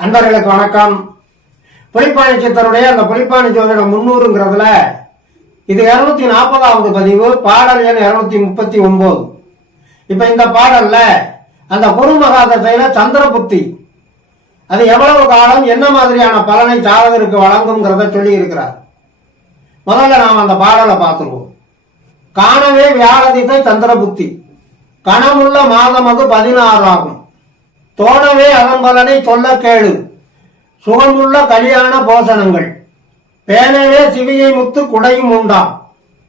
அன்பர்களுக்கு வணக்கம். புலிப்பாணி சித்தருடைய அந்த புலிப்பாணி ஜோதிடம் 300ங்கிறதுல இது 240வது பதிவு, பாடல் எண் 239. இப்ப இந்த பாடல்ல அந்த குருமகா தசையில சந்திர புத்தி அது எவ்வளவு காலம் என்ன மாதிரியான பலனை ஜாதகருக்கு வழங்கும்ங்கிறத சொல்லி இருக்கிறார். முதல்ல நாம் அந்த பாடலை பார்த்துருவோம். காணவே வியாழ திசை சந்திர புத்தி, கணமுள்ள மாதம் அது 16 ஆகும். தோணவே அதன் பலனை சொல்ல கேளு, சுகமுள்ள கல்யாண போசனங்கள். பேனவே சிவியை முத்து குடையும் உண்டாம்,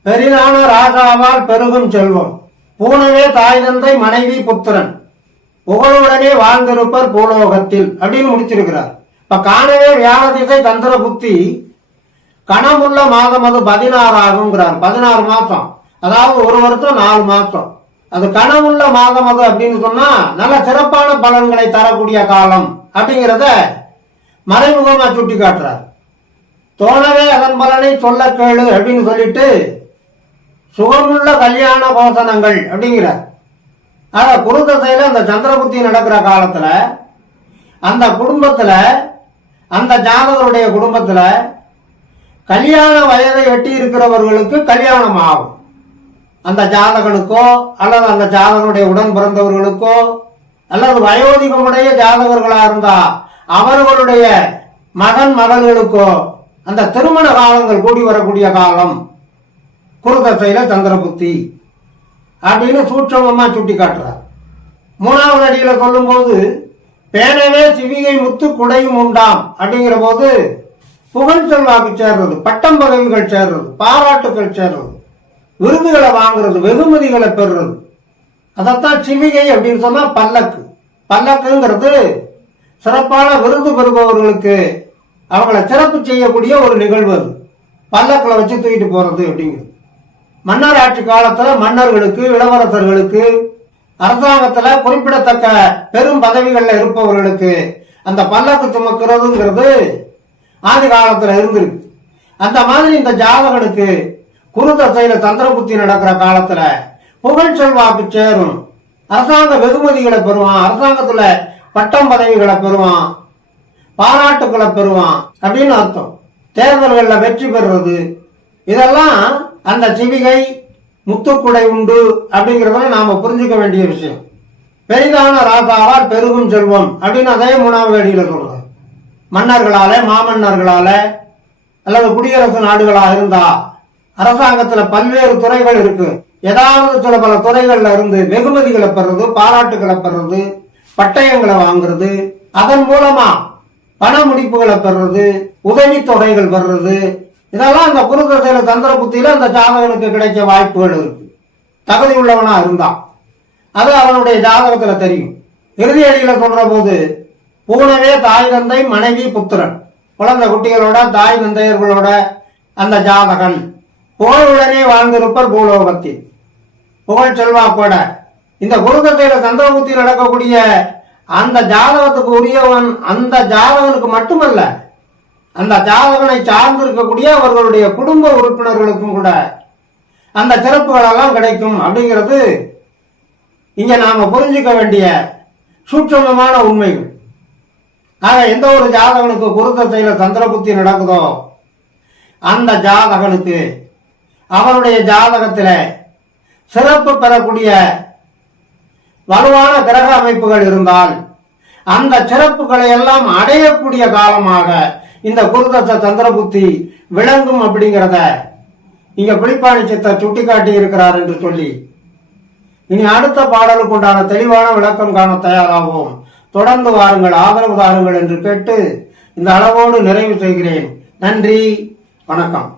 பெரிதான ராசாவால் பெருகும் செல்வம். பூனவே தாய் தந்தை மனைவி புத்திரன், புகழுடனே வாழ்ந்திருப்பர் பூலோகத்தில் அப்படின்னு முடிச்சிருக்கிறார். இப்ப காணவே வியாழ திசை சந்திர புத்தி, கணமுள்ள மாதம் அது 16 ஆகுங்கிறார். 16 மாசம், அதாவது ஒரு வருஷம் 4 மாசம். அது கனவுள்ள மாதம் அது அப்படின்னு சொன்னா நல்ல சிறப்பான பலன்களை தரக்கூடிய காலம் அப்படிங்கிறத மறைமுகமா சுட்டி காட்டுறார். தோணவே அதன் பலனை சொல்ல கேளு அப்படின்னு சொல்லிட்டு சுகமுள்ள கல்யாண போசனங்கள் அப்படிங்கிறார். ஆக குருதசையில அந்த சந்திரபுத்தி நடக்கிற காலத்துல அந்த குடும்பத்துல, அந்த ஜாதகருடைய குடும்பத்துல கல்யாண வயதை எட்டி இருக்கிறவர்களுக்கு கல்யாணம் ஆகும். அந்த ஜாதகனுக்கோ அல்லது அந்த ஜாதகனுடைய உடன் பிறந்தவர்களுக்கோ அல்லது வயோதிகமுடைய ஜாதகர்களா இருந்தா அவர்களுடைய மகன் மகள்களுக்கோ அந்த திருமண காலங்கள் கூடி வரக்கூடிய காலம் குருதசையில சந்திரபுத்தி அப்படின்னு சூட்சமமா சுட்டி காட்டுறார். 3வது அடியில சொல்லும் போது பேனவே சிவிகை முத்து குடையும் உண்டாம் அப்படிங்கிற போது புகழ் செல்வாக்கு சேர்றது, பட்டம் பதவிகள் சேர்றது, பாராட்டுகள் சேர்றது, விருதுகளை வாங்குறது, வெகுமதிகளை பெறுறது. அதைத்தான் சிவிகை அப்படின்னு சொன்னா பல்லக்கு. பல்லக்குங்கிறது சிறப்பான விருது பெறுபவர்களுக்கு அவங்களை சிறப்பு செய்யக்கூடிய ஒரு நிகழ்வு. அது பல்லக்கில் வச்சு தூக்கிட்டு போறது அப்படிங்கிறது. மன்னர் ஆட்சி காலத்துல மன்னர்களுக்கு, இளவரசர்களுக்கு, அரசாங்கத்துல குறிப்பிடத்தக்க பெரும் பதவிகள்ல இருப்பவர்களுக்கு அந்த பல்லக்கு சுமக்கிறதுங்கிறது ஆதி காலத்துல இருந்திருக்கு. அந்த மாதிரி இந்த ஜாதகனுக்கு குருதசையில சந்திரபுத்தி நடக்கிற காலத்துல புகழ் செல்வாக்கு சேரும், அரசாங்க வெகுமதிகளை பெறுவான், அரசாங்கத்துல பட்டம் பதவிகளை பெறுவான், பாராட்டுக்களை பெறுவான் அப்படின்னு அர்த்தம். தேர்தல்களில் வெற்றி பெறுறது, இதெல்லாம் அந்த சிவிகை முத்துக்குடை உண்டு அப்படிங்கிறத நாம புரிஞ்சுக்க வேண்டிய விஷயம். பெரிதான ராசாவால் பெருகும் செல்வம் அப்படின்னு அதே 3வது அடியில சொல்றார். மன்னர்களால, மாமன்னர்களால அல்லது குடியரசு நாடுகளாக இருந்தா அரசாங்கத்துல பல்வேறு துறைகள் இருக்கு. ஏதாவது சில பல துறைகள்ல இருந்து வெகுமதிகளை பெறுறது, பாராட்டுகளை பெறுறது, பட்டயங்களை வாங்குறது, அதன் மூலமா பண முடிப்புகளை பெறுறது, உதவி தொகைகள் பெறுறது, இதெல்லாம் அந்த குருதசையில சந்திர புத்தியில அந்த ஜாதகனுக்கு கிடைக்க வாய்ப்புகள் இருக்கு. தகுதி உள்ளவனா இருந்தா அது அவனுடைய ஜாதகத்துல தெரியும். இறுதி அடியில சொல்ற போது பூனவே தாய் தந்தை மனைவி புத்திரன், குழந்தை குட்டிகளோட தாய் தந்தையர்களோட அந்த ஜாதகன் புகழுடனே வாழ்ந்திருப்பர் பூலோகத்தில். புகழ் செல்வாக்கோட இந்த குருதசையில சந்திரபுத்தி நடக்கக்கூடிய அந்த ஜாதகத்துக்கு உரியவன் அந்த ஜாதகனுக்கு மட்டுமல்ல, அந்த ஜாதகனை சார்ந்து இருக்கக்கூடிய அவர்களுடைய குடும்ப உறுப்பினர்களுக்கும் கூட அந்த சிறப்புகள் எல்லாம் கிடைக்கும் அப்படிங்கிறது இங்க நாம புரிஞ்சுக்க வேண்டிய சூட்சமமான உண்மைகள். ஆக எந்த ஒரு ஜாதகனுக்கு குருதசையில சந்திரபுத்தி நடக்குதோ அந்த ஜாதகனுக்கு அவருடைய ஜாதகத்தில சிறப்பு பெறக்கூடிய வலுவான கிரக அமைப்புகள் இருந்தால் அந்த சிறப்புகளை எல்லாம் அடையக்கூடிய காலமாக இந்த குருதசை சந்திரபுத்தி விளங்கும் அப்படிங்கிறத இங்க புலிப்பாணி சித்தர் சுட்டிக்காட்டி இருக்கிறார் என்று சொல்லி இனி அடுத்த பாடலுக்கு உண்டான தெளிவான விளக்கம் காண தயாராகவும். தொடர்ந்து வாருங்கள், ஆதரவு தாருங்கள் என்று கேட்டு இந்த அளவோடு நிறைவு செய்கிறேன். நன்றி, வணக்கம்.